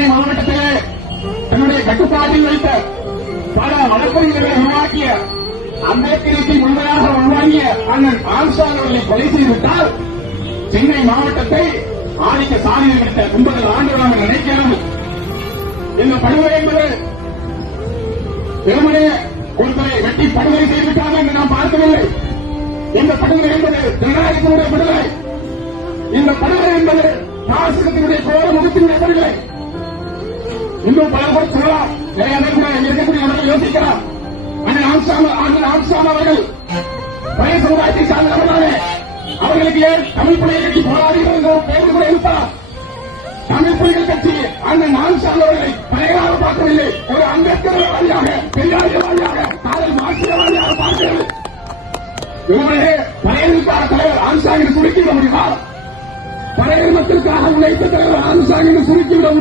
சென்னை மாவட்டத்திலே தன்னுடைய கட்டுப்பாட்டில் வைத்த பல வழக்கறிஞர்களை உருவாக்கிய அம்பேத்கருக்கு முழுமையாக உருவாக்கிய அண்ணன் ஆம்ஸ்ட்ராங் அவர்களை கொலை செய்துவிட்டால் சென்னை மாவட்டத்தை ஆதிக்க சாதியில் விட்ட 50 ஆண்டுகளாக நினைக்கிறது. இந்த படுகொலை என்பது வெறுமனே ஒருவரை வெட்டி படுகொலை செய்துவிட்டாங்க என்று நாம் பார்க்கவில்லை. இந்த படுகொலை என்பது ஜனநாயகத்தினுடைய படுகொலை. இந்த படுகொலை என்பது பாரசீகத்தினுடைய கோர முகத்தினுடைய படுகொலை. இன்னும் பல பேர் சொல்லலாம். நிறைய பேர் கூட இருக்கக்கூடிய அவர்கள் யோசிக்கலாம். அண்ணன் ஆம்ஸ்ட்ராங் அவர்கள் பழைய சமுதாயத்தை சார்ந்தவர்களாலே அவர்களுக்கு ஏன் தமிழ் புலிகள் கட்சி போராடுகிறது பேருந்து கூட இருப்பார். தமிழ் புலிகள் கட்சி அண்ணன் ஆம்ஸ்ட்ராங் அவர்களை பழையதாக பார்க்கவில்லை. ஒரு அம்பேத்கர்வாதியாக, பெரியாரியவாதியாக, காதல் மார்க்சியவாதியாக பார்க்கிறது. இவர்களே பழையற்கான தலைவர் ஆம்ஸ்ட்ராங் என்று சுருக்கிவிட முடியுமா? பழைய மக்களுக்காக உழைத்த தலைவர் ஆம்ஸ்ட்ராங் என்று சுருக்கிவிட முடியும்.